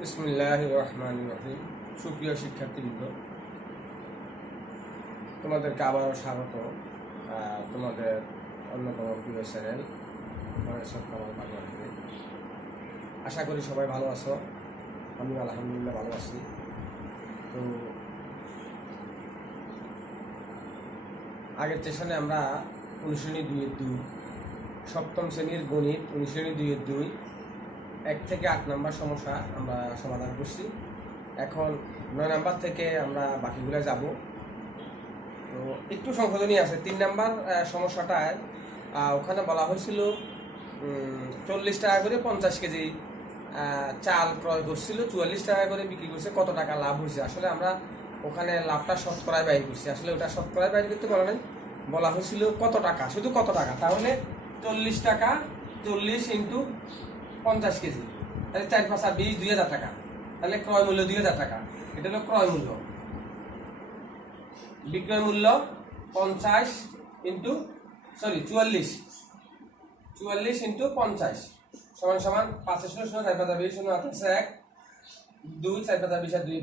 বিসমিল্লাহির রহমানির রহিম। সুপ্রিয় শিক্ষার্থীবৃন্দ, তোমাদেরকে আবারও স্বাগত তোমাদের অন্যতম প্রিয় চ্যানেল বাংলাতে। আশা করি সবাই ভালো আছো। আমি আলহামদুলিল্লাহ ভালো আছি। তো আগের সেশনে আমরা অনুশীলনী 2-2 সপ্তম শ্রেণীর গণিত অনুশীলনী 2-2 1 থেকে 8 নম্বর সমস্যা আমরা সমাধান করছি। এখন 9 নাম্বার থেকে আমরা বাকিগুলো যাব। তো একটু সংশোধনী আছে। 3 নাম্বার সমস্যাটায় ওখানে বলা হয়েছিল 40 টাকা করে 50 কেজি চাল ক্রয় করছিল, 44 টাকা করে বিক্রি করছে, কত টাকা লাভ হয়েছে। আসলে আমরা ওখানে লাভটা শতকরায় বাইর করছি। আসলে ওটা শতকরায় বাইর করতে বলা নাই, বলা হয়েছিল কত টাকা, শুধু কত টাকা। তাহলে 40 টাকা 40 ইন্টু 50 কেজি, তাহলে 4-5-20 2000 টাকা। তাহলে ক্রয় মূল্য 2000 টাকা। এটা হলো ক্রয় মূল্য। বিক্রয় মূল্য 50 ইন্টু 44 ইন্টু 50 সমান সমান 5 0 0 4-5-20 0 1 2 4-5-20 2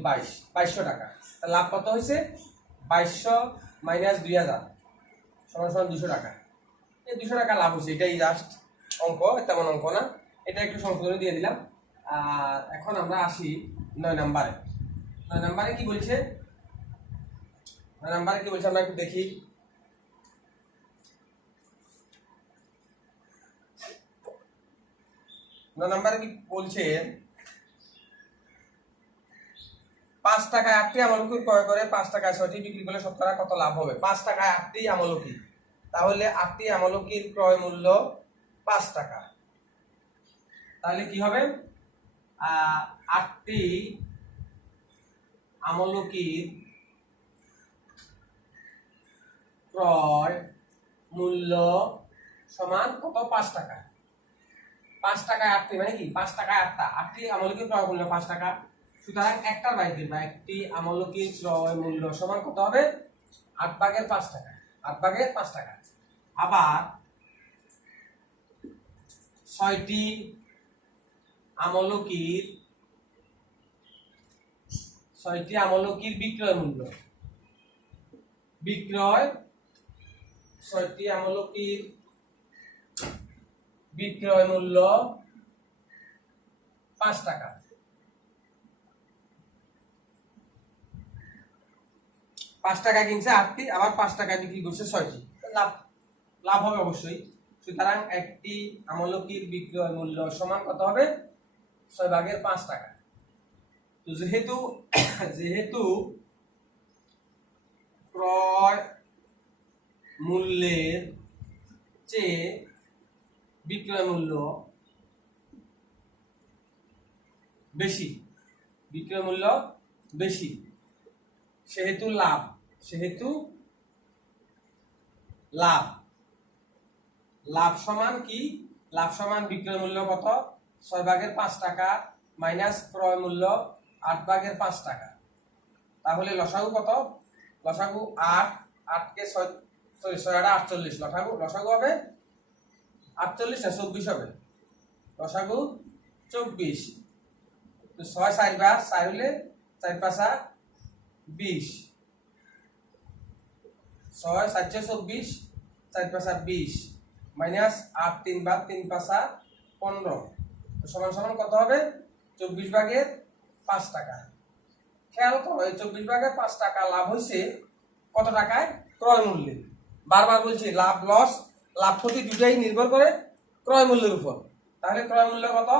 2200 টাকা। তাহলে লাভ কত হয়েছে? 2200 মাইনাস 2000 সমান সমান 200 টাকা। এই 200 টাকা লাভ হয়েছে। এটাই জাস্ট অঙ্ক, তেমন অঙ্ক না। এটা একটু সংশোধনী দিয়ে দিলাম। আর এখন আমরা আসি 9 নাম্বারে। 9 নাম্বারে কি বলছে? 9 নাম্বারে কি বলছে আমরা একটু দেখি। 9 নাম্বারে কি বলছে? 5 টাকায় 8টি আমলকি ক্রয় করে 5 টাকায় 6টি বিক্রি করলে শতকরা কত লাভ হবে? 5 টাকায় 8টি আমলকি, তাহলে 8টি আমলকির ক্রয় মূল্য 5 টাকা। তাহলে কি হবে? 8টি আমলকির ক্রয় মূল্য সমান কত? 5 টাকা। 5 টাকায় 8টি মানে কি? 5 টাকায় 8টি আমলকির ক্রয় মূল্য 5 টাকা। সুতরাং একটার বাইরে বা একটি আমলকির ক্রয় মূল্য সমান কত হবে? 8/5 টাকা। 8/5 টাকা। আবার 6টি আমলকির বিক্রয় মূল্য, 6টি আমলকির বিক্রয় মূল্য 5 টাকা। 5 টাকায় কিনছে 8টি, আবার 5 টাকায় বিক্রি করছে 6টি। লাভ হবে অবশ্যই। সুতরাং একটি আমলকির বিক্রয় মূল্য সমান কত হবে? 6/5 টাকা। তো যেহেতু ক্রয় মূল্যের চেয়ে বিক্রয় মূল্য বেশি, সেহেতু লাভ সমান কি? লাভ সমান বিক্রয় মূল্য কত? 6/5 টাকা মাইনাস ক্রয় মূল্য 8/5 টাকা। তাহলে লসাগু কত? লসাগু 8, 8কে 6 48, লসাগু হবে 48 না 24 হবে। লসাগু 24। তো 6 4 হলে 4-5-20, 6 4 24, 4-5-20 মাইনাস 8 3/3-15 সমান সমান কত হবে? 24/5 টাকা। খেয়াল করো, এই 24/5 টাকা লাভ হয়েছে কত টাকায়? ক্রয় মূল্যে। বারবার বলছি, লাভ ক্ষতি দুটাই নির্ভর করে ক্রয় মূল্যের উপর। তাহলে ক্রয় মূল্য কত?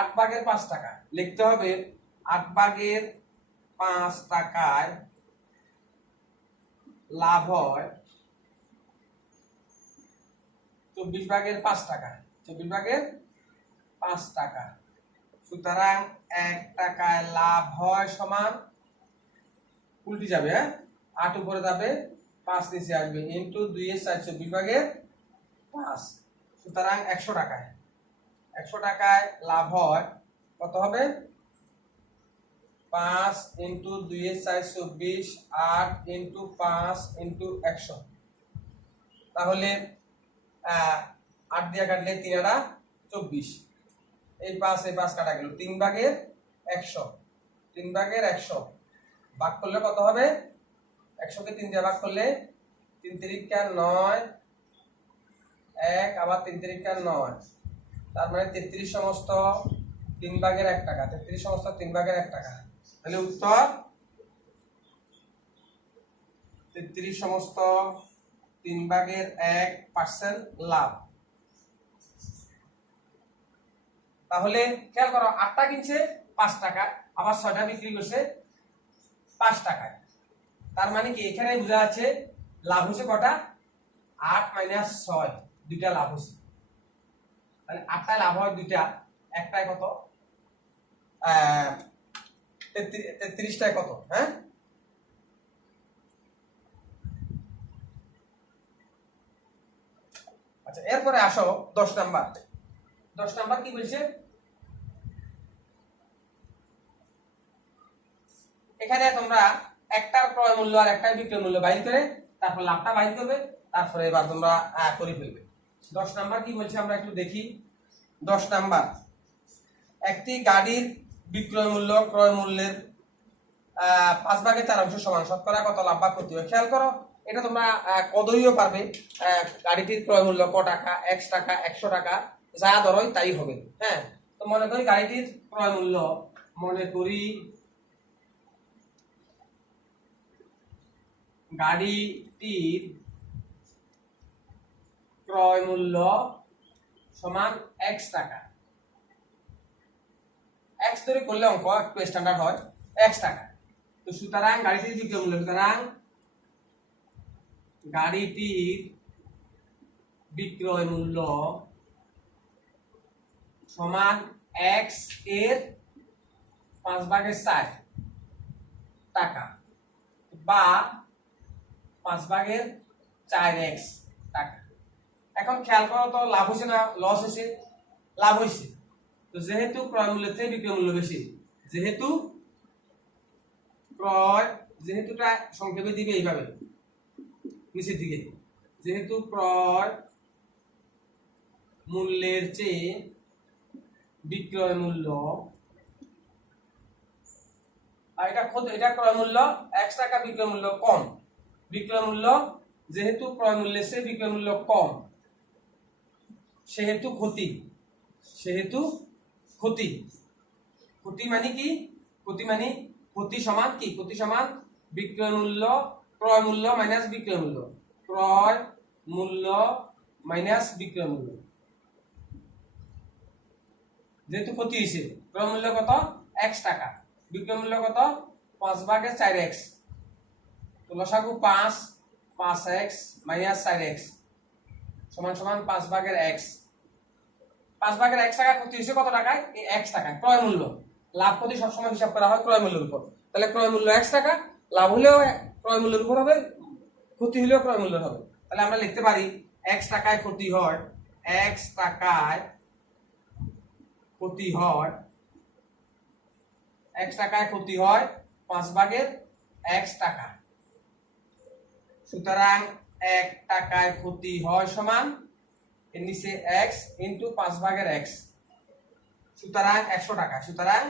8/5 টাকা। লিখতে হবে 8/5 টাকায় লাভ হয় 24/5 টাকা। 24/5 টাকা। সুতরাং 1 টাকায় লাভ হয় সমান, উল্টি যাবে, 8 উপরে যাবে, 5 নিচে আসবে, ইন্টু 2/4 24/5। সুতরাং 100 টাকায় লাভ হয় কত হবে? 5 ইন্টু 2/4 24, 8 ইন্টু 5 ইন্টু 100। তাহলে 8 দিয়ে কাটলে 3 আর 24, এই 5 কাটা গেল, 3/5 100, 3/100 ভাগ করলে কত হবে? 100 কে 3 দিয়ে ভাগ করলে 3 তিরিকা 9, 1 আবার 3 তিরিকা 9, তার মানে 33 সমস্ত 3/1 টাকা, 33 সমস্ত 3/1 টাকা। তাহলে উত্তর 33 সমস্ত 3/1% লাভ। তাহলে খেয়াল করো, 8টা কিনছে 5 টাকা, আবার 6টা বিক্রি করছে 5 টাকায়। তার মানে কি এখানে বোঝা যাচ্ছে লাভ হচ্ছে কটা? 8 - 6, দুইটা লাভ হচ্ছে। তাহলে 8টায় লাভ হয় দুইটা, একটায় কত? 33টায় কত? হ্যাঁ, আচ্ছা এরপরে আসো 10 নাম্বার। 10 নাম্বার কি বলছে? এখানে তোমরা একটার ক্রয় মূল্য আর একটার বিক্রয় মূল্য বাইর করে তারপর লাভটা বাইর করবে, তারপরে এবার তোমরা করে ফেলবে। 10 নাম্বার কি বলছে আমরা একটু দেখি। 10 নাম্বার, একটি গাড়ির বিক্রয় মূল্য ক্রয় মূল্যের 5/4 সমান, শতকরা কত লাভ বা ক্ষতি হয়? খেয়াল করো, এটা তোমরা কদইও পারবে। গাড়িটির ক্রয় মূল্য ক টাকা, X টাকা, 100 টাকা, যা ধরো তাই হবে। হ্যাঁ, তো মনে করি গাড়িটির ক্রয় মূল্য, মনে করি গাড়িটির ক্রয় মূল্য সমান X টাকা। X ধরে করলে অঙ্ক একটু স্ট্যান্ডার্ড হয়, X টাকা। তো সুতরাং গাড়িটির বিক্রয় মূল্য, সুতরাং গাড়িটির বিক্রয় মূল্য সমান X এর 5/4 টাকা বা 5/4x টাকা। এখন খেয়াল করো তো, লাভ হয়েছে না লস হয়েছে? লাভ হয়েছে। তো যেহেতু ক্রয় মূল্যের থেকে বিক্রয় মূল্য বেশি, যেহেতুটা সংক্ষেপে দিবে এইভাবে নিচের দিকে, যেহেতু ক্রয় মূল্যের চেয়ে বিক্রয় মূল্য, আর এটা ক্রয় মূল্য X টাকা, বিক্রয় মূল্য কম। বিক্রয় মূল্য যেহেতু ক্রয় মূল্যের চেয়ে বিক্রয় মূল্য কম, সেহেতু ক্ষতি। ক্ষতি মানে কি? ক্ষতি সমান কি? ক্ষতি সমান বিক্রয় মূল্য, ক্রয় মূল্য মাইনাস বিক্রয় মূল্য, ক্রয় মূল্য মাইনাস বিক্রয় মূল্য। যেহেতু ক্ষতি হয়েছে, ক্রয় মূল্য কত? X টাকা, বিক্রয় মূল্য কত? 5/4x। তো লসাগু 5x মাইনাস 4x সমান 5/x। 5/x টাকা ক্ষতি হয়েছে কত টাকায়? এই X টাকায়। ক্রয় মূল্য, লাভ ক্ষতি সবসময় হিসাব করা হয় ক্রয় মূল্যের উপর। তাহলে ক্রয় মূল্য X টাকা, লাভ হলেও ক্রয় মূল্যের উপর হবে, ক্ষতি হলেও ক্রয় মূল্যের হবে। তাহলে আমরা লিখতে পারি X টাকায় ক্ষতি হয়, X টাকায় ক্ষতি হয়, X টাকায় ক্ষতি হয় 5/x টাকা। সুতরাং 1 টাকায় ক্ষতি হয় সমান এর নিচে X ইন্টু 5/x। সুতরাং 100 টাকা। সুতরাং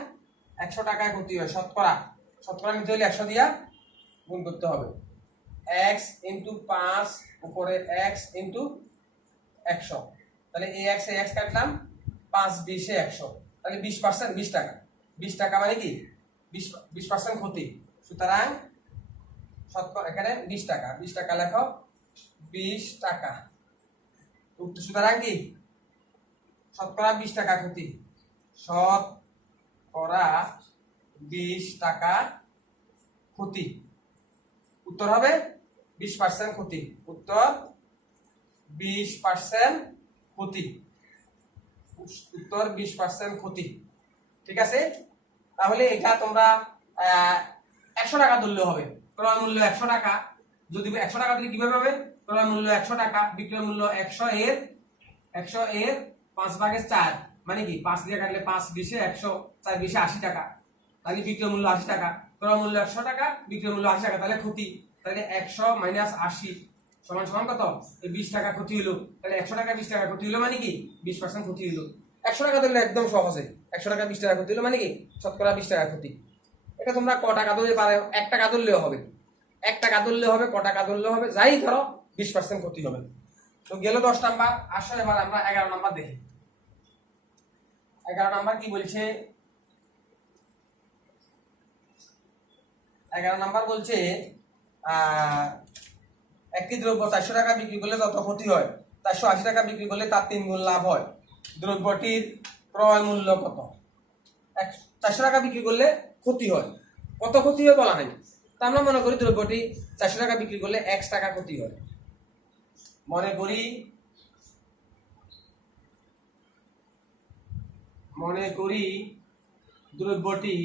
100 টাকায় ক্ষতি হয়, শতকরা নিতে হলে 100 দিয়া গুণ করতে হবে। X ইন্টু 5 উপরে X ইন্টু 100। তাহলে এই X কাটলাম, 5 20 100, তাহলে 20%, 20 টাকা। 20 টাকা মানে কি? 20% ক্ষতি। সুতরাং শতকরা এখানে 20 টাকা, 20 টাকা লেখো, 20 টাকা। সুতরাং কি শতকরা 20 টাকা ক্ষতি, শতকরা 20 টাকা ক্ষতি। উত্তর হবে 20% ক্ষতি। উত্তর 20% ক্ষতি। উত্তর 20% ক্ষতি। ঠিক আছে, তাহলে এটা তোমরা 100 টাকা ধরলে হবে। ক্রয় মূল্য 100 টাকা, যদি 100 টাকা দিলে কিভাবে হবে? ক্রয় মূল্য 100 টাকা, বিক্রয় মূল্য 100 এর 5/4, মানে কি 5 দিয়ে কাটলে 5 20 100, 4 20 80 টাকা। তাহলে বিক্রয় মূল্য 80 টাকা, ক্রয় মূল্য 100 টাকা, বিক্রয় মূল্য 80 টাকা, তাহলে ক্ষতি। তাহলে 100 মাইনাস 80 সমান কত? 20 টাকা ক্ষতি হলো। তাহলে 100 টাকা 20 টাকা ক্ষতি হলো মানে কি 20% ক্ষতি হলো। 100 টাকা দিলে একদম সহজে 100 টাকা 20 টাকা ক্ষতি হলো মানে কি শতকরা 20 টাকা ক্ষতি। এটা তোমরা ক টাকা ধরলে পারে, 1 টাকা ধরলেও হবে, 1 টাকা ধরলেও হবে, ক টাকা ধরলেও হবে, যাই ধরো 20% ক্ষতি হবে। তো গেল 10 নাম্বার। আসো এবার আমরা 11 নাম্বার দেখি। 11 নাম্বার কি বলছে? 11 নাম্বার বলছে একটি দ্রব্য 400 টাকা বিক্রি করলে যত ক্ষতি হয় 480 টাকা বিক্রি করলে তার 3 গুণ লাভ হয়। দ্রব্যটির ক্রয় মূল্য কত? 400 টাকা বিক্রি করলে ক্ষতি হয়, কত ক্ষতি হয় বলা হয়নি। তো আমরা মনে করি দ্রব্যটি 400 টাকা বিক্রি করলে x টাকা ক্ষতি হয়। মনে করি দ্রব্যটি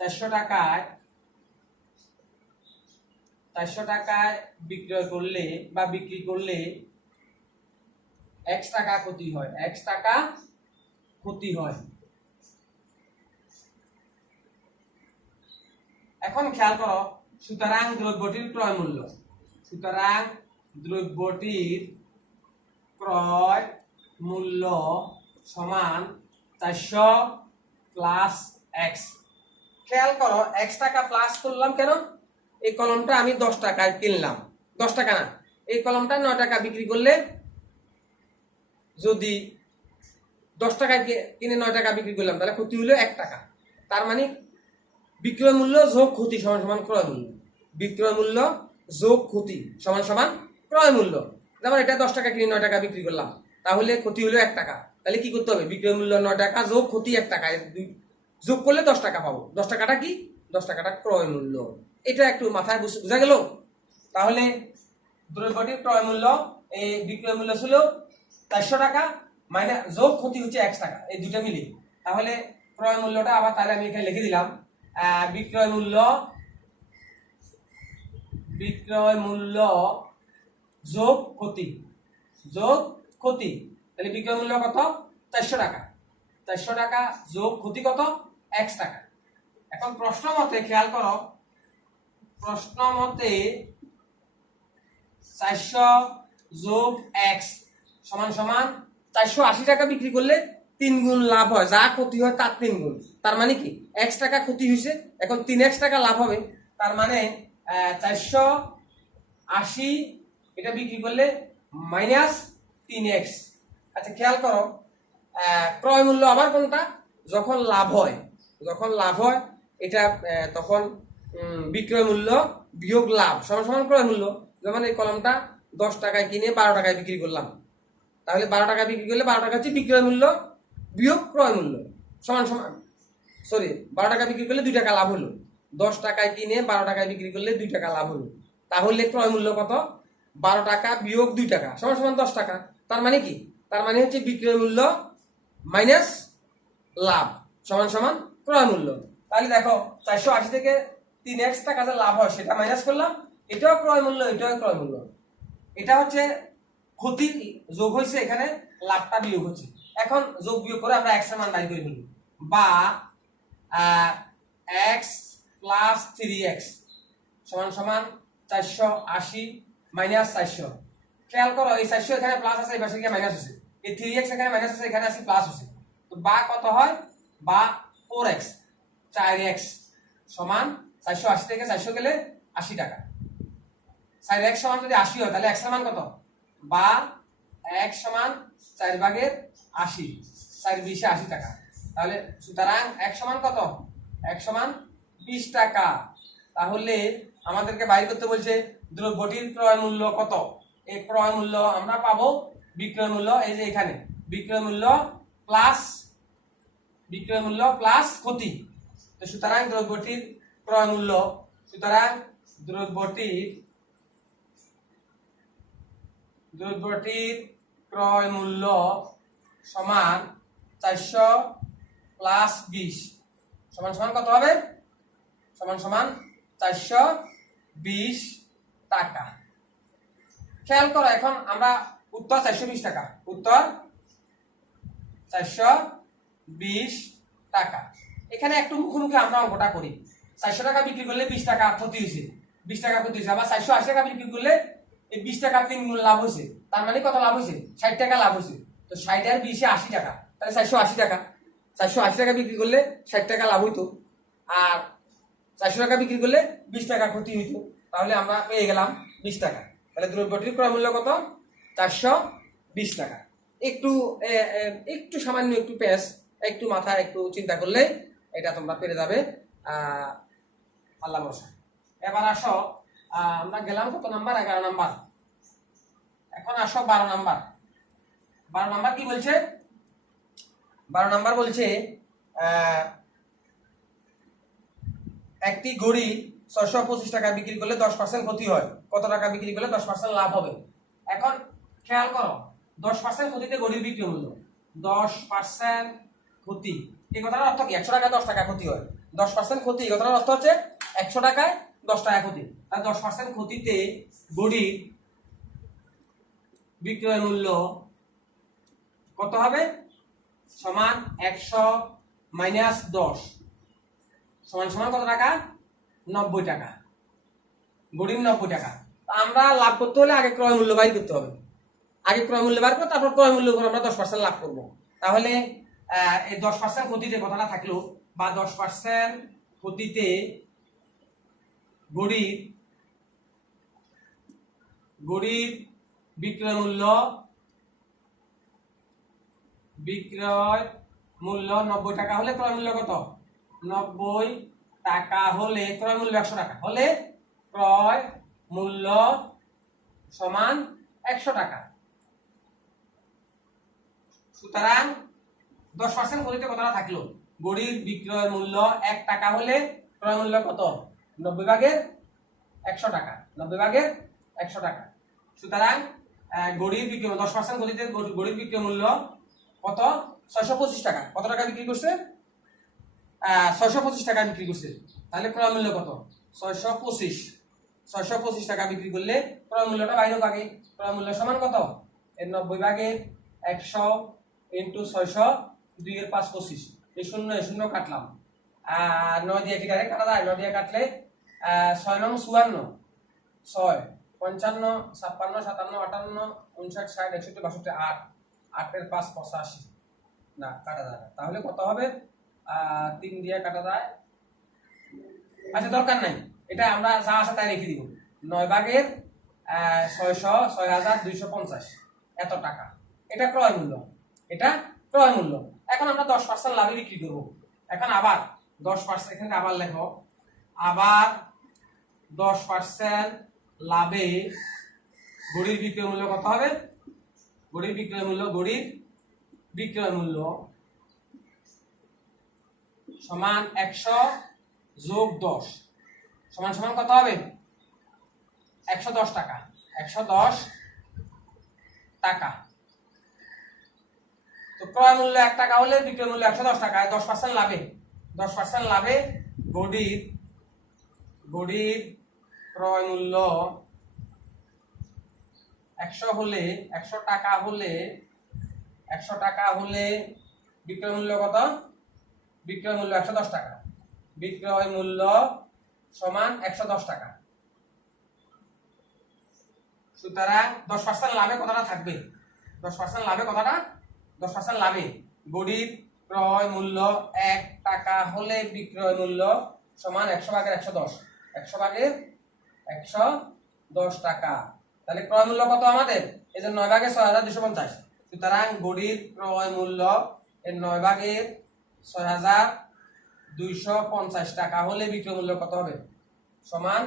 400 টাকায় বিক্রি করলে x টাকা ক্ষতি হয়, x টাকা ক্ষতি হয়। এখন খেয়াল করো, সুতরাং দ্রব্যটির ক্রয় মূল্য সমান 400 প্লাস x। খেয়াল করো, x টাকা প্লাস করলাম কেন? এই কলমটা আমি 10 টাকায় কিনলাম, 10 টাকা না, এই কলমটা 9 টাকা বিক্রি করলে, যদি 10 টাকায় কিনে 9 টাকা বিক্রি করলাম তাহলে ক্ষতি হলো 1 টাকা। তার মানে বিক্রয় মূল্য যোগ ক্ষতি সমান সমান ক্রয় মূল্য। বিক্রয় মূল্য যোগ ক্ষতি সমান সমান ক্রয় মূল্য। যেমন এটা 10 টাকা কিনে 9 টাকা বিক্রি করলাম, তাহলে ক্ষতি হলো 1 টাকা। তাহলে কি করতে হবে? বিক্রয় মূল্য 9 টাকা যোগ ক্ষতি 1 টাকা, যোগ করলে 10 টাকা পাবো। 10 টাকাটা কি? 10 টাকাটা ক্রয় মূল্য। এটা একটু মাথায় বোঝা গেল? তাহলে দ্রব্যটির ক্রয় মূল্য, এই বিক্রয় মূল্য ছিল 400 টাকা, মাইনাস যোগ ক্ষতি হচ্ছে 1 টাকা, এই দুটো মিলে। তাহলে ক্রয় মূল্যটা আবার তাহলে আমি এখানে লিখে দিলাম, বিক্রয় মূল্য যোগ ক্ষতি। তাহলে বিক্রয় মূল্য কত? 400 টাকা। 400 টাকা যোগ ক্ষতি কত? x টাকা। এখন প্রশ্ন মতে খেয়াল করো, প্রশ্ন মতে 400 যোগ x সমান সমান 480 টাকা বিক্রি করলে 3 গুণ লাভ হয়, যা ক্ষতি হয় তার 3 গুণ। তার মানে কি x টাকা ক্ষতি হয়েছে, এখন 3x টাকা লাভ হবে। তার মানে 480 এটা বিক্রি করলে মাইনাস 3x। আচ্ছা খেয়াল করো, ক্রয় মূল্য আবার কোনটা? যখন লাভ হয় এটা তখন বিক্রয় মূল্য বিয়োগ লাভ সমান সমান ক্রয় মূল্য। যেমন এই কলমটা 10 টাকায় কিনে 12 টাকায় বিক্রি করলাম, তাহলে 12 টাকা বিক্রি করলে 12 টাকা হচ্ছে বিক্রয় মূল্য বিয়োগ ক্রয় মূল্য সমান সমান 12 টাকা বিক্রি করলে 2 টাকা লাভ হলো। 10 টাকায় কিনে 12 টাকায় বিক্রি করলে 2 টাকা লাভ হলো। তাহলে ক্রয় মূল্য কত? 12 টাকা বিয়োগ 2 টাকা সমান সমান 10 টাকা। তার মানে কি? তার মানে হচ্ছে বিক্রয় মূল্য মাইনাস লাভ সমান সমান ক্রয় মূল্য। তাহলে দেখো 480 থেকে 3x টাকা যে লাভ হয় সেটা মাইনাস করলাম, এটাও ক্রয় মূল্য, এটাও ক্রয় মূল্য। এটা হচ্ছে ক্ষতি যোগ হয়েছে, এখানে লাভটা বিয়োগ হচ্ছে। এখন যোগ বিয়োগ করে আমরা x এর মান বাইর করে ফেলব, বা x প্লাস 3x সমান সমান 480 মাইনাস 400। খেয়াল করো, এই 400 এখানে প্লাস আছে, এই পাশে গিয়ে মাইনাস আছে, এই 3x এখানে মাইনাস আছে, এখানে আছে প্লাস আছে। তো বা কত হয়? বা 4x 4x সমান 480 থেকে 400 গেলে 80 টাকা। 4x সমান যদি 80 হয় তাহলে x এর মান কত? বা x সমান 4 ভাগের 80, 4 20 80 টাকা। তাহলে সুতরাং x সমান কত? x সমান 20 টাকা। তাহলে আমাদেরকে বাইর করতে বলছে দ্রব্যটির ক্রয় মূল্য কত। এই ক্রয় মূল্য আমরা পাবো বিক্রয় মূল্য, এই যে এখানে বিক্রয় মূল্য প্লাস ক্ষতি। তো সুতরাং দ্রব্যটির ক্রয় মূল্য, ক্রয় মূল্য সমান 400 প্লাস 20 সমান সমান কত হবে? সমান সমান 420 টাকা। খেয়াল করো, এখন আমরা উত্তর 420 টাকা, উত্তর 420 টাকা। এখানে একটু মুখোমুখি আমরা অঙ্কটা করি। 400 টাকা বিক্রি করলে 20 টাকা ক্ষতি হয়েছে, 20 টাকা ক্ষতি হয়েছে। আবার 480 টাকা বিক্রি করলে এই 20 টাকা 3 গুণ লাভ হয়েছে। তার মানে কত লাভ হয়েছে? 60 টাকা লাভ হয়েছে। তো 60 আর 20 80 টাকা, তাহলে 480 টাকা। 480 টাকা বিক্রি করলে 60 টাকা লাভ হইতো, আর 400 টাকা বিক্রি করলে 20 টাকা ক্ষতি হইতো। তাহলে আমরা পেয়ে গেলাম 20 টাকা। তাহলে দ্রব্যটির ক্রয় মূল্য কত? 420 টাকা। একটু একটু সামান্য একটু পেঁচ, একটু মাথায় একটু চিন্তা করলে এটা তোমরা পেরে যাবে। আল্লাহ ভরসা। এবার আসো, আমরা গেলাম কত নাম্বার? 11 নাম্বার। এখন আসো 12 নাম্বার। 12 নাম্বার কি বলছে? 12 নাম্বার বলছে একটি ঘড়ি 625 টাকা বিক্রি করলে 10% ক্ষতি হয়। কত টাকা বিক্রি করলে 10% লাভ হবে? এখন খেয়াল করো, 10% ক্ষতিতে ঘড়ির বিক্রি মূল্য। 10% ক্ষতি, এই কথাটার অর্থ কি? 100 টাকায় 10 টাকা ক্ষতি হয়। 10% ক্ষতি, এই কথাটার অর্থ হচ্ছে 100 টাকায় 10 টাকা ক্ষতি। আর 10% ক্ষতিতে ঘড়ির বিক্রয় মূল্য কত হবে? সমান 100 মাইনাস 10 সমান সমান কত টাকা? 90 টাকা। ঘড়ির 90 টাকা। আমরা লাভ করতে হলে আগে ক্রয় মূল্য বাইর করতে হবে। আগে ক্রয় মূল্য বার করে তারপর ক্রয় মূল্য করে আমরা 10% লাভ করব। তাহলে এই 10% ক্ষতিতে কথাটা থাকলো, বা 10% ক্ষতিতে ঘড়ির বিক্রয় মূল্য 90 টাকা হলে ক্রয় মূল্য কত? 90 টাকা হলে ক্রয় মূল্য 100 টাকা হলে ক্রয় মূল্য সমান 100 টাকা। সুতরাং 10% ক্ষতিতে কথাটা থাকলো, ঘড়ির বিক্রয় মূল্য 1 টাকা হলে ক্রয় মূল্য কত? 90 ভাগের 100 টাকা। 90 ভাগের 100 টাকা। সুতরাং ঘড়ির বিক্রয় 10% ক্ষতিতে ঘড়ির বিক্রয় মূল্য কত? 625 টাকা। কত টাকা বিক্রি করছে? 625 টাকা বিক্রি করছে। তাহলে ক্রয় মূল্য কত? 625 টাকা বিক্রি করলে ক্রয় মূল্যটা বাইরে ভাগে। ক্রয় মূল্য সমান কত? 90 ভাগের 100 ইন্টু 600, 2 এর 5 25। এই শূন্য কাটলাম, 9 দিয়ে কি ডাইরেক্ট কাটা যায়? 9 দিয়ে কাটলে 6 9 54, 6 55 56 57 58 59 60 61 62 8, 8 এর 5 85। না, কাটা যায় না। তাহলে কত হবে? 3 দিয়ে কাটা যায়। আচ্ছা, দরকার নাই, এটা আমরা যা আছে তাই রেখে দিব। 9 ভাগের 600, 6250 এত টাকা। এটা ক্রয় মূল্য, এটা ক্রয় মূল্য। এখন আমরা 10% লাভে বিক্রি করব। এখন আবার 10%, এখানে আবার লেখো, আবার 10% লাভে ঘড়ির বিক্রয় মূল্য কত হবে? ঘড়ির বিক্রয় মূল্য সমান 100 যোগ 10 সমান সমান কত হবে? 110 টাকা। 110 টাকা। তো ক্রয় মূল্য 1 টাকা হলে বিক্রয় মূল্য 110 টাকা। 10% লাভে ঘড়ির ক্রয় মূল্য 100 হলে 100 টাকা হলে বিক্রয় মূল্য কত? বিক্রয় মূল্য 110 টাকা। বিক্রয় মূল্য সমান 110 টাকা। সুতরাং 10% লাভে কথাটা থাকবে। 10% লাভে ঘড়ির ক্রয় মূল্য 1 টাকা হলে বিক্রয় মূল্য সমান 100 ভাগের 110। 100 ভাগের 110 টাকা। তাহলে ক্রয় মূল্য কত আমাদের? এই যে 9 ভাগের 6250। সুতরাং ঘড়ির ক্রয় মূল্য এর 9 ভাগের 6250 টাকা হলে বিক্রয় মূল্য কত হবে? সমান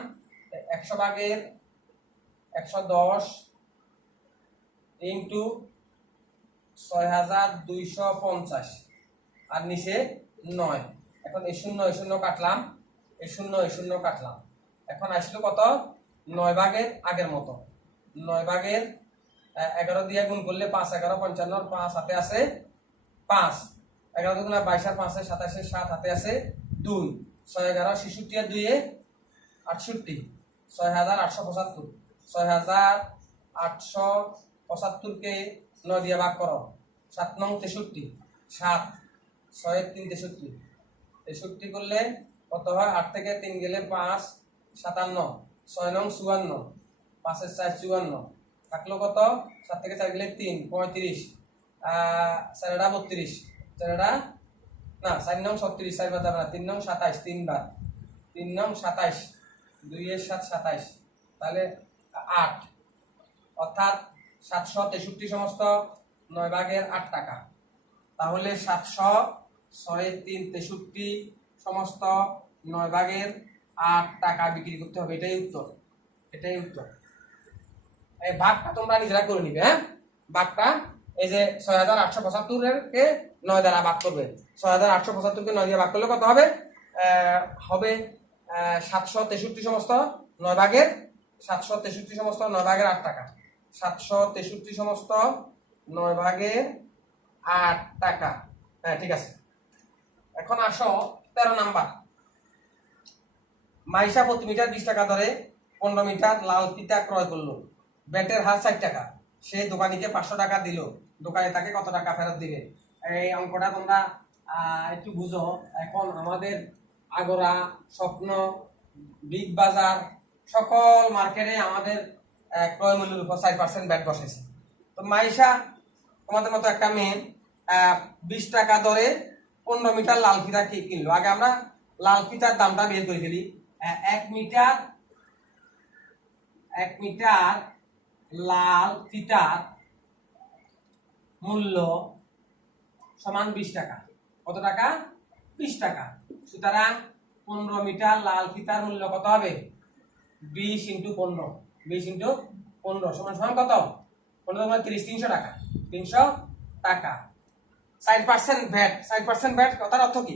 100 ভাগের 110 ইন্টু 6250 আর নিচে 9। এখন এই শূন্য কাটলাম, এই শূন্য কাটলাম। এখন আসলো কত? 9 ভাগের আগের মতো। 9 ভাগের 11 দিয়ে গুণ করলে 5 11 55, 5 হাতে আছে 5, 11 দুগুণে 22 আর 5 27, 7 হাতে আছে 2, 6 11 66 আর 2 68, 6875। 6875 কে 9 দিয়ে ভাগ করো, 7 9 63, 7 6 3 63। 63 করলে কত হয়? 8 থেকে 3 গেলে 5 57, 6 9 54, 5 এর 4 54 থাকলো কত? 7 থেকে 4 গেলে 3 35, চারটা 32, চারটা না 4 নং 36, 4 বার যাবে না, 3 নং 27, 3 বার 3 নং 27, 2 এর 7 27, তাহলে 8, অর্থাৎ 763 সমস্ত 9 ভাগের 8 টাকা। তাহলে 700 6 3 63 সমস্ত 9 ভাগের 8 টাকা বিক্রি করতে হবে। এটাই উত্তর, এটাই উত্তর। এই ভাগটা তোমরা নিজেরা করে নিবে। হ্যাঁ, ভাগটা এই যে 6875 কে 9 দ্বারা ভাগ করবে। 6875 কে 9 দিয়ে ভাগ করলে কত হবে? হবে 763 সমস্ত 9 ভাগের 763 সমস্ত 9 ভাগের 8 টাকা। 763 সমস্ত 9 ভাগের 8 টাকা। হ্যাঁ, ঠিক আছে। এখন আসো 13 নাম্বার। মাইশা প্রতি মিটার 20 টাকা ধরে 15 মিটার লাল ফিতা ক্রয় করলো। ব্যাটের হার 60 টাকা। সে দোকানিকে 500 টাকা দিল। দোকানে তাকে কত টাকা ফেরত দিবে? এই অঙ্কটা তোমরা একটু বুঝো। এখন আমাদের আগরা, স্বপ্ন, বিগ বাজার সকল মার্কেটে আমাদের ক্রয় মূল্যের উপর 4% ব্যাট বসেছে। তো মাইশা তোমাদের মতো একটা মেয়ে 20 টাকা ধরে 15 মিটার লাল ফিতা কিনলো। আগে আমরা লাল ফিতার দামটা বের করে ফেলি। 1 মিটার লাল ফিতার মূল্য সমান 20 টাকা। কত টাকা? 20 টাকা। সুতরাং 15 মিটার লাল ফিতার মূল্য কত হবে? 20 × 15, 20 × 15 সমান সমান কত? 15 30, 300 টাকা। 300 টাকা। 4% ভ্যাট। 4% ভ্যাট কথার অর্থ কি?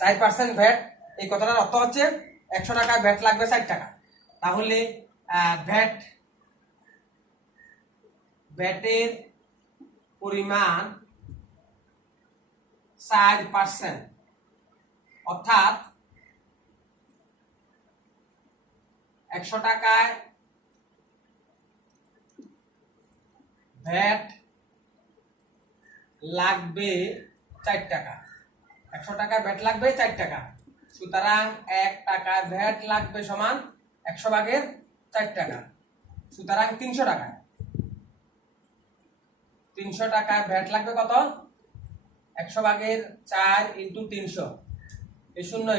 4% ভ্যাট এই কথাটার অর্থ হচ্ছে 100 টাকা ভ্যাট লাগবে 4 টাকা। তাহলে ভ্যাটের পরিমাণ 4%, অর্থাৎ 100 টাকায় ভ্যাট লাগবে 4 টাকা। 100 টাকা ভ্যাট লাগবে 4 টাকা। সুতরাং 1 টাকা ভ্যাট লাগবে সমান 100 ভাগের 4 টাকা। সুতরাং 300 টাকা। 300 টাকা ভ্যাট লাগবে কত? 100 ভাগের 4 × 300। এই 0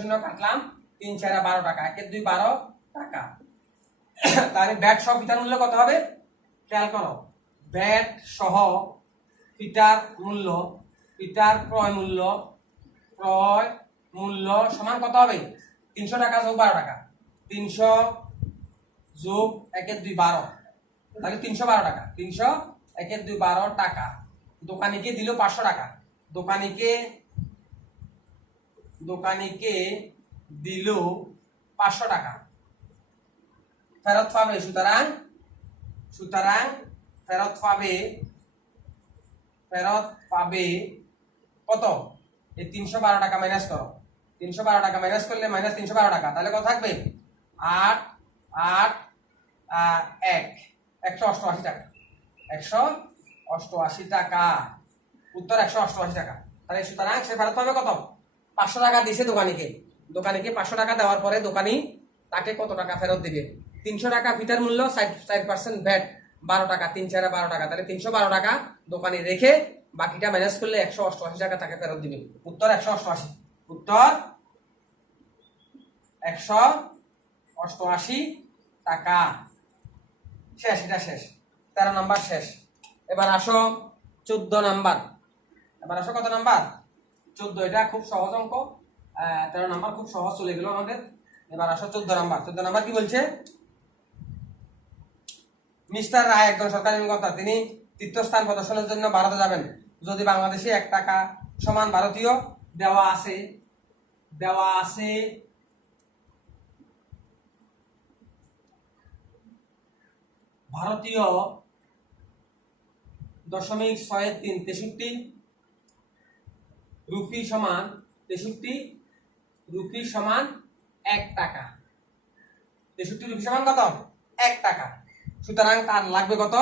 0 কাটলাম, 3 4 12 টাকা। 1 2 12 টাকা। তাহলে ভ্যাট সহ ফিতার মূল্য কত হবে? খেয়াল করো, ভ্যাট সহ ফিতার মূল্য, ফিতার ক্রয় মূল্য সমান কত হবে? 300 টাকা যোগ 12 টাকা। 300 যোগ 1 2 12, তাহলে 312 টাকা। 300 1 2 12 টাকা। দোকানিকে দিল 500 টাকা। দোকানিকে দিল 500 টাকা ফেরত পাবে। সুতরাং ফেরত পাবে কত? এই 312 টাকা মাইনাস করো। 312 টাকা মাইনাস করলে মাইনাস 312 টাকা, তাহলে কত থাকবে? 8 8 1 188 টাকা। 188 টাকা। উত্তর 188 টাকা। তাহলে সুতরাং সে ফেরত পাবে কত? 500 টাকা দিয়েছে দোকানিকে। 500 টাকা দেওয়ার পরে দোকানি তাকে কত টাকা ফেরত দিবে? 300 টাকা ফিতার মূল্য, 4% ভ্যাট 12 টাকা, 3 4 12 টাকা। তাহলে 312 টাকা দোকানি রেখে বাকিটা মাইনাস করলে 188 টাকা তাকে ফেরত দিবে। উত্তর 188। উত্তর 188 টাকা। শেষ, এটা শেষ। 13 নাম্বার শেষ। এবার আসো 14 নাম্বার। এবার আসো কত নাম্বার? 14। এটা খুব সহজ অঙ্ক। 13 নাম্বার খুব সহজ চলে গেল আমাদের। এবার আসো 14 নাম্বার। 14 নাম্বার কি বলছে? মিস্টার রায় একজন সরকারি কর্মকর্তা। তিনি তীর্থস্থান প্রদর্শনের জন্য ভারতে যাবেন। যদি বাংলাদেশে 1 টাকা সমান ভারতীয় দেওয়া আছে 0.63 রুপি সমান 1 টাকা। 63 রুপি সমান কত? 1 টাকা। সুতরাং তার লাগবে কত?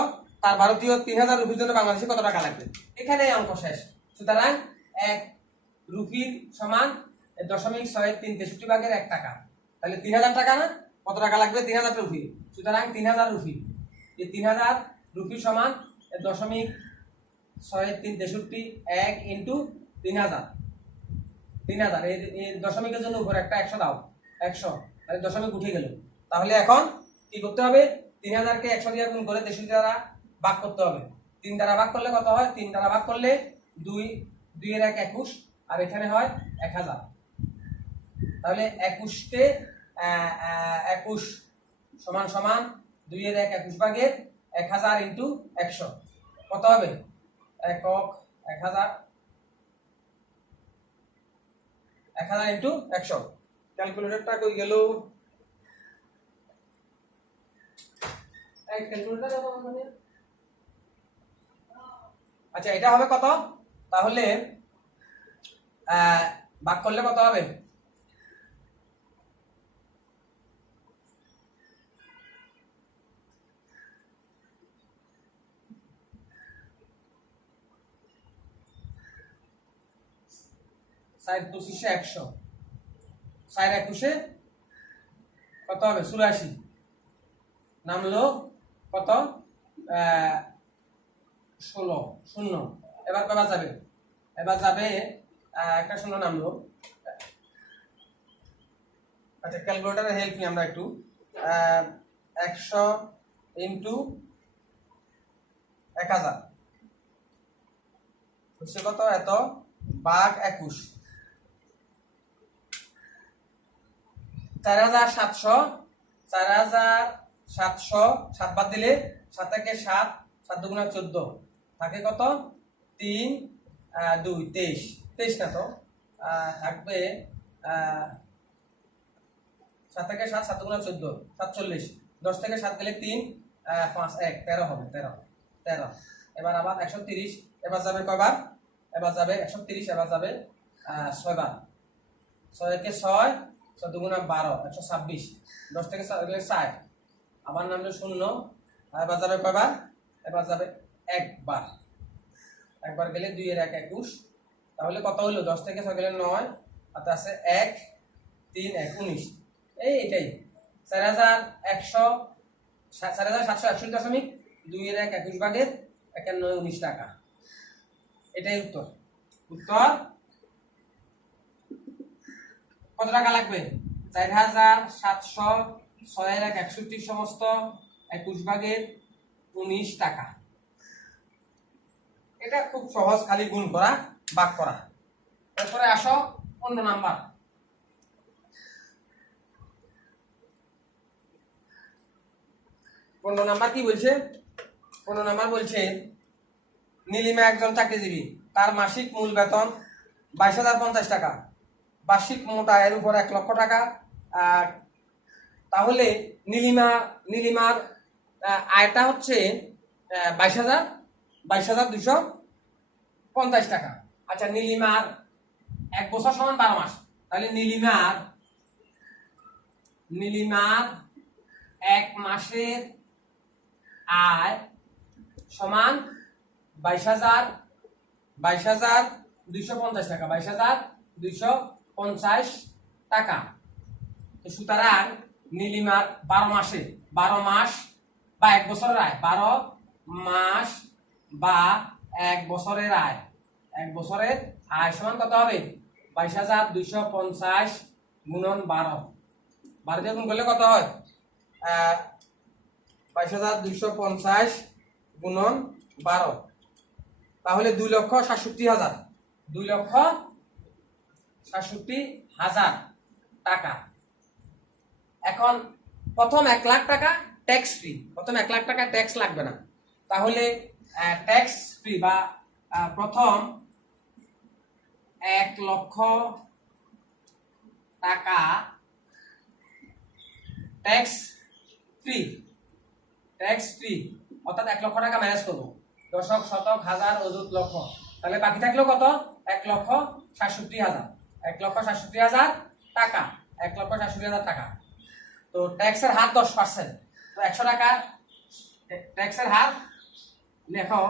তার ভারতীয় 3000 রুপির জন্য বাংলাদেশে কত টাকা লাগবে? এখানে অঙ্ক শেষ। সুতরাং 1 রুপির সমান 0.63 ভাগের 1 টাকা। তাহলে 3000 টাকা না? কত টাকা লাগবে? 3000 রুপি। সুতরাং 3000 রুপি। এই 3000 রুপি সমান 6 3 63 1 ইন্টু 3000 3000 এই দশমিকের জন্য উপরে একটা 100 দাও 100, তাহলে দশমিক উঠে গেল। তাহলে এখন কি করতে হবে, 3000কে 100 দিয়ে গুণ করে 63 দ্বারা ভাগ করতে হবে। 3 দ্বারা ভাগ করলে কত হয়, 3 দ্বারা ভাগ করলে 2 2 এর 1 21, আর এখানে হয় 1000। তাহলে 21 কে 21 সমান সমান 2 এর 1 21 ভাগের 1000 ইন্টু 100 কত হবে, একক 1000 ইন্টু 100। ক্যালকুলেটরটা কই গেল, এই ক্যালকুলেটর দাও আমাকে। আচ্ছা এটা হবে কত, তাহলে ভাগ করলে কত হবে, সাইড 25 100, সাইড 21 কত হবে 84, নামলো কত 16 শূন্য। এবার কবার যাবে, এবার যাবে একটা শূন্য নামলো। আচ্ছা ক্যালকুলেটরের হেল্প নিই আমরা একটু। 100 ইন্টু 1000 হচ্ছে কত, এত ভাগ 21, 4700, 4700 7 বাদ দিলে 7 থেকে 7, 7 দুগুণা 14, থাকে কত 3 2 23, 23 না তো থাকবে 7 থেকে 7, 7 দুগুণা 14 47, 10 থেকে 7 গেলে 3 5 1 13 হবে, 13। এবার আবার 130, এবার যাবে কয়বার, এবার যাবে 130, এবার যাবে 6 বার, 6 কে 6, 6 দুগুণা 12 126, 10 থেকে 7 গেলে 60, আবার নামলে শূন্য, এবার যাবে কয়বার, এবার যাবে একবার, একবার গেলে 2 এর 1 21, তাহলে কত হলো, 10 থেকে 6 গেলে 9, আর আছে 1 3 1 19, এইটাই 4761.2 এর 1 21 ভাগের 19 টাকা। এটাই উত্তর। উত্তর কত টাকা লাগবে, 4706 এর 1 61 সমস্ত 21 ভাগের 19 টাকা। এটা খুব সহজ, খালি গুণ করা ভাগ করা। তারপরে আসো 15 নাম্বার। 15 নাম্বার কি বলছে, 15 নাম্বার বলছে নীলিমা একজন চাকরিজীবী, তার মাসিক মূল বেতন 22,050 টাকা, বার্ষিক মোট আয়ের উপর 1 লক্ষ টাকা। তাহলে নীলিমার আয়টা হচ্ছে 22,250 টাকা। আচ্ছা নীলিমার 1 বছর সমান 12 মাস, তাহলে নীলিমার 1 মাসের আয় সমান 22,250 টাকা, 22,250 টাকা। তো সুতরাং নীলিমার 12 মাস বা 1 বছরের আয়, 12 মাস বা 1 বছরের আয়, 1 বছরের আয় সমান কত হবে, 22,250 গুণন 12, 12 দিয়ে গুণ করলে কত হয়, 22,250 গুণন 12, তাহলে 2,67,000, 2,67,000 টাকা। এখন প্রথম 1 লাখ টাকা ট্যাক্স ফ্রি, প্রথম 1 লাখ টাকা ট্যাক্স লাগবে না, তাহলে ট্যাক্স ফ্রি বা প্রথম 1 লক্ষ টাকা ট্যাক্স ফ্রি, অর্থাৎ 1 লক্ষ টাকা ম্যানেজ করবো, দশক শতক হাজার অযুত লক্ষ, তাহলে বাকি থাকলো কত, 1,67,000, 1,67,000 টাকা, 1,67,000 টাকা। তো ট্যাক্সের হার 10%, তো 100 টাকা ট্যাক্সের হার লেখো,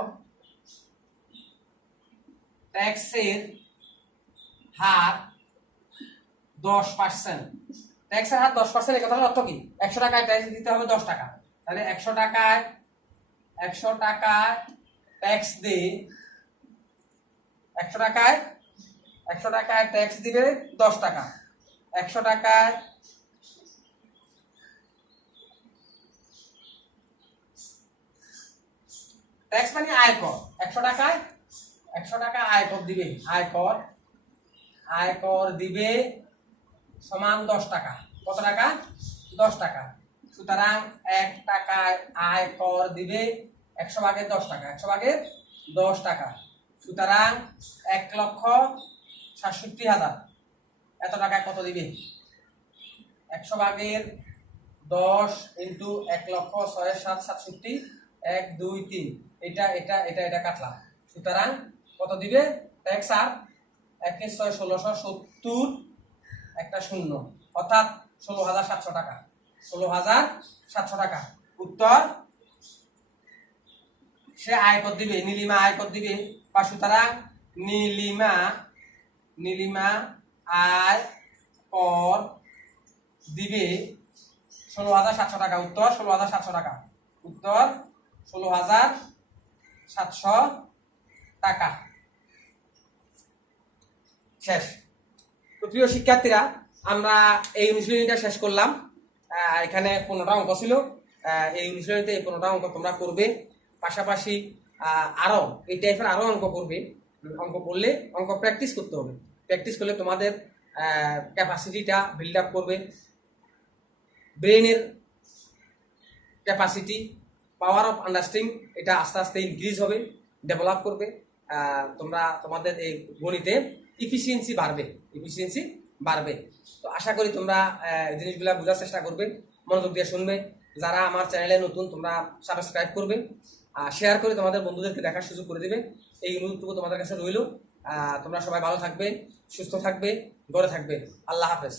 ট্যাক্সের হার 10%, ট্যাক্সের হার 10%, এই কথাটার অর্থ কি, 100 টাকায় ট্যাক্স দিতে হবে 10 টাকা, তাহলে 100 টাকায় ট্যাক্স দিয়ে 100 টাকায় ট্যাক্স দিবে 10 টাকা। 100 টাকায় ট্যাক্স মানে আয়কর। 100 টাকা আয়কর দিবে। আয়কর দিবে সমান 10 টাকা। কত টাকা? 10 টাকা। সুতরাং 1 টাকায় আয়কর দিবে 100 ভাগের 10 টাকা। 100 ভাগের 10 টাকা। সুতরাং 1,67,000। এত টাকায় কত দিবে? 100 ভাগের 10 ইন্টু 1,06,767, 1 2 3, এটা কাটলাম। সুতরাং কত দিবে? ট্যাক্স আর 1 6 1670 একটা শূন্য, অর্থাৎ 16,700 টাকা। 16,700 টাকা উত্তর। সে আয়কর দিবে, নীলিমা আয়কর দিবে, বা সুতরাং নীলিমা আয়কর দিবে 16,700 টাকা। উত্তর 16,700 টাকা। উত্তর 16,700 টাকা। শেষ। তো প্রিয় শিক্ষার্থীরা, আমরা এই অনুশীলনীটা শেষ করলাম। এখানে 15টা অঙ্ক ছিল। এই অনুশীলনীতে এই 15টা অঙ্ক তোমরা করবে। পাশাপাশি আরো এই টাইপের আরো অঙ্ক করবে। অঙ্ক করলে অঙ্ক প্র্যাকটিস করতে হবে। প্র্যাকটিস করলে তোমাদের ক্যাপাসিটিটা বিল্ড আপ করবে, ব্রেনের ক্যাপাসিটি, পাওয়ার অফ আন্ডারস্ট্যান্ডিং এটা আস্তে আস্তে ইনক্রিজ হবে, ডেভেলপ করবে। তোমরা তোমাদের এই গণিতে ইফিসিয়েন্সি বাড়বে। তো আশা করি তোমরা জিনিসগুলো বোঝার চেষ্টা করবে, মনোযোগ দিয়ে শুনবে। যারা আমার চ্যানেলে নতুন, তোমরা সাবস্ক্রাইব করবে, শেয়ার করে তোমাদের বন্ধুদেরকে দেখার সুযোগ করে দেবে। এই অনুরোধটুকু তোমাদের কাছে রইল। তোমরা সবাই ভালো থাকবে, সুস্থ থাকবে, ঘরে থাকবে। আল্লাহ হাফেজ।